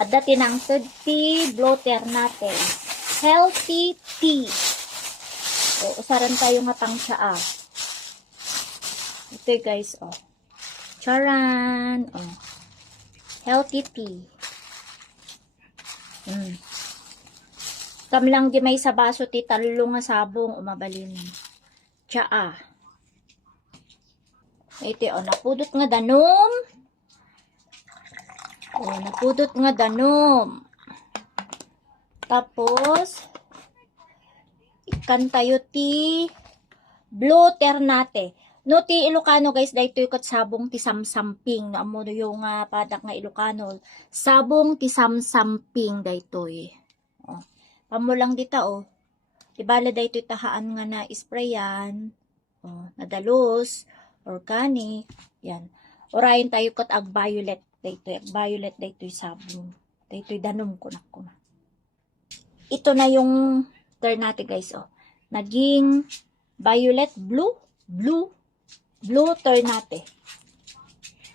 At dati ng tea bloater natin. Healthy tea. So, usaran tayo nga pang tsaa. Ito guys, oh. Charan. Oh. Healthy tea. Kam lang di may sa baso ti talo nga sabong umabalin. Tsaa. Ito, oh, napudot nga danom. Oh, napudot nga danom. Tapos, ikan tayo ti bloater nate. No ti Ilocano guys, dahito yung sabong ti samsamping. No, amo yung padak nga Ilocano. Sabong ti samsamping dahito eh. Oh. Pamulang dita oh. Ibala dahito tahaan nga na isprayan. Oh, nadalos. Organic. Yan. Orayin tayo kat ag violet. Dahito violet dahito yung sabong. Dahito yung danom ko na ko na. Ito na yung turn natin guys oh. Naging violet blue. Blue turn natin.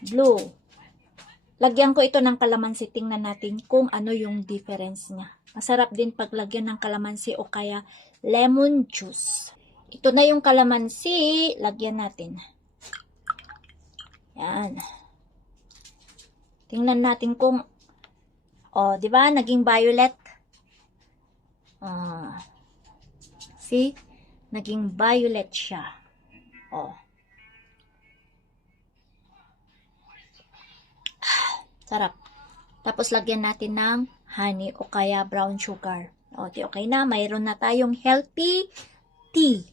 Blue. Lagyan ko ito ng kalamansi. Tingnan natin kung ano yung difference niya. Masarap din paglagyan ng kalamansi o kaya lemon juice. Ito na yung kalamansi. Lagyan natin. Yan. Tingnan natin kung oh, di ba? Naging violet. See? Naging violet siya. Oh. Sarap. Tapos lagyan natin ng honey o kaya brown sugar. O, okay na. Mayroon na tayong healthy tea.